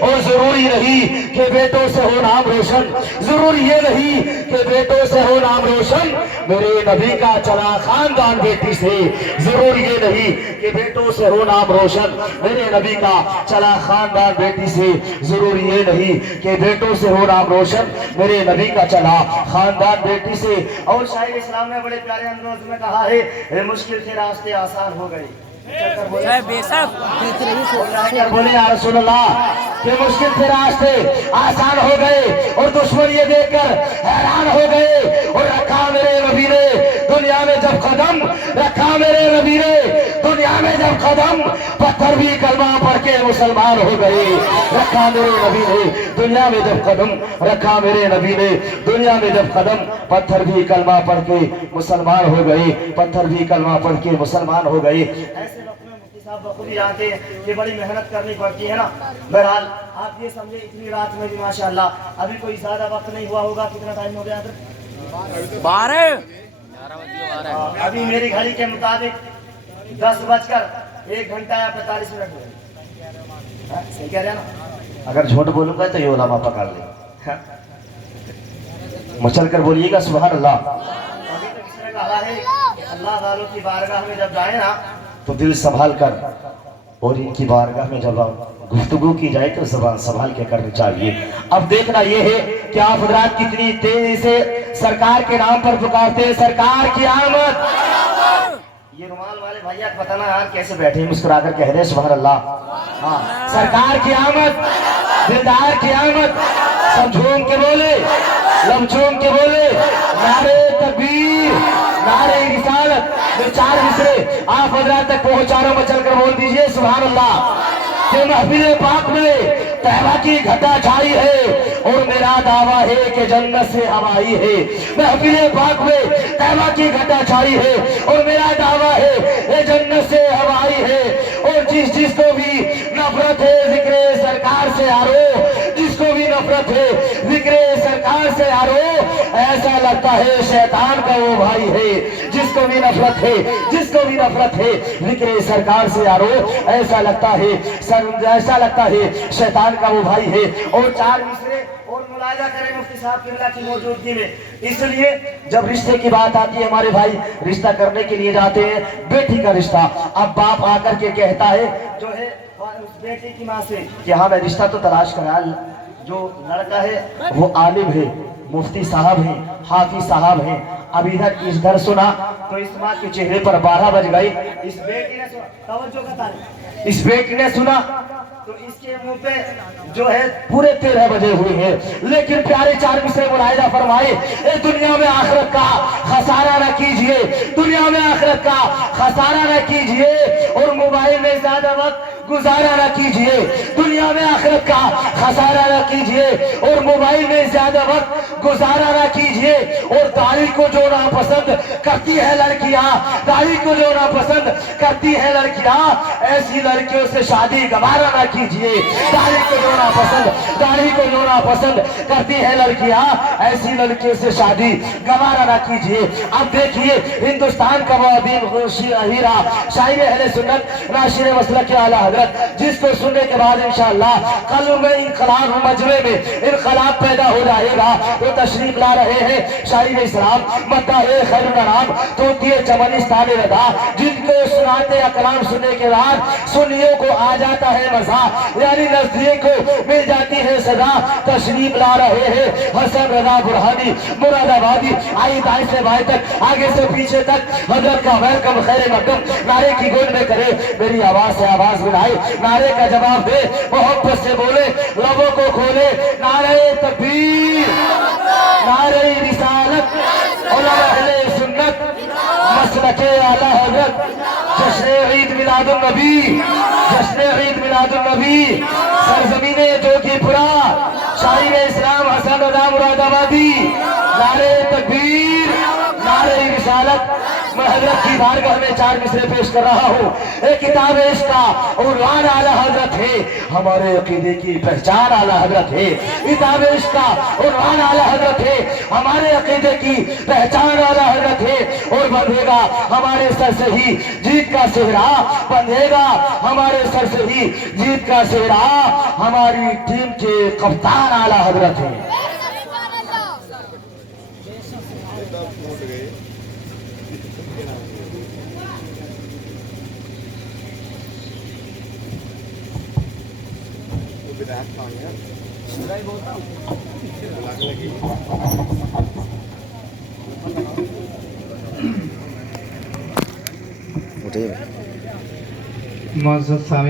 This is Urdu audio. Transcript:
اور ضروری نہیں کہ بیٹوں سے ہو نام روشن، ضروری یہ نہیں کہ بیٹوں سے ہو نام روشن، میرے نبی کا چلا خاندان بیٹی سے، ضروری یہ نہیں کہ بیٹوں سے ہو نام روشن، میرے نبی کا چلا خاندان بیٹی سے، ضروری یہ نہیں کہ بیٹوں سے ہو نام روشن، میرے نبی کا چلا خاندان بیٹی سے۔ اور شاعر اسلام نے بڑے پیارے انداز میں کہا ہے مشکل کے راستے آسان ہو گئے، بولے یا رسول اللہ کہ مشکل کے راستے آسان ہو گئے اور دشمن یہ دیکھ کر حیران ہو گئے، اور رکھا میرے نبی نے دنیا میں جب قدم، رکھا میرے نبی نے دنیا میں جب قدم، پتھر بھی کلمہ پڑھ کے مسلمان ہو گئے، رکھا میرے نبی نے دنیا میں جب قدم، رکھا میرے نبی نے دنیا میں جب قدم، پتھر بھی کلمہ پڑھ کے مسلمان ہو گئے، پتھر بھی کلمہ پڑھ کے مسلمان ہو گئے۔ ایسے وقت میں مفتی صاحب بخوبی جانتے ہیں کہ بڑی محنت کرنی پڑتی ہے نا۔ بہرحال آپ یہ سمجھے اتنی رات میں بھی ماشاءاللہ ابھی کوئی زیادہ وقت نہیں ہوا ہوگا، کتنا ٹائم ہو گیا؟ 12 ابھی میری گھڑی کے مطابق 10:01 یا 45 منٹ ہوئے۔ صحیح کہہ رہے ہیں نا؟ اگر جھوٹ بولوں گا تو یہ علماء پکڑ لیں، مچل کر بولیے گا سبحان اللہ۔ ابھی تو کس نے کہا ہے کہ اللہ والوں کی بارگاہ میں جب جائیں نا تو دل سنبھال کر، اور ان کی بارگاہ میں جب گفتگو کی جائے تو زبان سنبھال کے کرنی چاہیے۔ اب دیکھنا یہ ہے کہ آپ حضرات کتنی تیزی سے سرکار کے نام پر پکارتے ہیں، سرکار کی آمد۔ یہ رومال والے بھائیا پتہ نہ یار کیسے بیٹھے مسکرا کر کہہ رہے سبحان اللہ۔ ہاں، سرکار کی آمد، دلدار کی آمد، سب جھوم کے بولے، لب جھوم کے بولے، نعرے تکبیر، نعرے رسالت۔ میں 4 مصرے آپ حضرات تک پہنچا رہا ہوں، مچل کر بول دیجئے سبحان اللہ۔ کہ محفل پاک میں طیبہ کی گھٹا چھائی ہے، اور میرا دعویٰ ہے کہ جنت سے ہوائی ہے۔ محفل پاک میں طیبہ کی گھٹا چھائی ہے، اور میرا دعویٰ ہے کہ جنت سے ہوائی ہے۔ اور جس کو بھی نفرت ہے ذکر سرکار سے یارو، جس کو بھی نفرت ہے ذکر سرکار سے یارو، ایسا لگتا ہے شیطان کا وہ بھائی ہے۔ جس کو بھی نفرت ہے، جس کو بھی نفرت ہے ذکر سرکار سے یارو، ایسا لگتا ہے شیطان کا وہ بھائی ہے۔ اور 4 مصرے اور ملاحظہ کریں مفتی صاحب قبلہ کی موجودگی میں، اس لیے جب رشتے کی بات آتی ہے ہمارے بھائی رشتہ کرنے کے لیے جاتے ہیں، بیٹی کا رشتہ، اب باپ آ کر کے کہتا ہے جو ہے اس بیٹی کی ماں سے کہ ہاں میں رشتہ تو تلاش کرا، جو لڑکا ہے وہ عالم ہے، مفتی صاحب ہیں، حافظ صاحب ہیں۔ اب ادھر سنا تو اس ماں کے چہرے پر 12 بج گئی۔ اس بیٹی نے سنا، توجہ کا تعلق، اس بیٹی نے سنا تو اس کے منہ پہ جو ہے پورے 13 بجے ہوئے ہیں۔ لیکن پیارے 4 مصرے ملاحظہ فرمائے، اے دنیا میں آخرت کا خسارہ نہ کیجئے، دنیا میں آخرت کا خسارہ نہ کیجئے، اور موبائل میں زیادہ وقت گزارا نہ کیجئے، دنیا میں آخرت کا خسارہ نہ کیجئے، اور موبائل میں زیادہ وقت گزارا نہ کیجئے۔ اور داڑھی کو جو ناپسند کرتی ہے لڑکیاں، داڑھی کو جو ناپسند کرتی ہے لڑکیاں، ایسی لڑکیوں سے شادی گوارا نہ کیجئے۔ داڑھی کو جو ناپسند کرتی ہے لڑکیاں، ایسی لڑکیوں سے شادی گوارا نہ کیجئے۔ اب دیکھیے ہندوستان کا موابین ہیرا، شاعر اہل سنت، ناشر مسلک کے اعلیٰ حضرت، جس کو سننے کے بعد انشاءاللہ قلب میں انقلاب، مجمع میں انقلاب پیدا ہو جائے گا، وہ تشریف لا رہے ہیں شاعر اسلام، مداح خیر الانام، طوطی چمنستان ردا، جن کو سناتے کلام سننے کے بعد سنیوں کو آ جاتا ہے مزہ، یعنی نزدیک کو مل جاتی ہے سزا۔ تشریف لا رہے ہیں حسن رضا برہانی مراد آبادی، آئی دائیں سے بائیں تک، آگے سے پیچھے تک، حضرت کا ویلکم خیر مقدم، نعرے کی گونج میں کرے، میری آواز سے آواز ملائے، نعرے کا جواب دے، محبت سے بولے، لبوں کو کھولے، نعرہ تکبیر، نعرہ رسالت، علماء اہل سنت، مسلک اعلیٰ حضرت، جشن عید میلاد النبی، جشن عید میلاد النبی، سرزمین جوگی پورا، شاعر اسلام حسن رضا مراد آبادی، نعرہ تکبیر، نعرہ رسالت۔ میں حضرت کی بارگاہ میں 4 مصرے پیش کر رہا ہوں۔ ایک کتاب عشق کا عنوان اعلیٰ حضرت ہے, ہمارے عقیدے کی پہچان اعلیٰ حضرت ہے. کتاب عشق کا عنوان اعلیٰ حضرت ہے, ہمارے عقیدے کی پہچان اعلیٰ حضرت ہے. اور بندھے گا ہمارے سر سے ہی جیت کا سہرا, بندھے گا ہمارے سر سے ہی جیت کا سہرا. ہماری ٹیم کے کپتان اعلیٰ حضرت ہے. معزز سامعین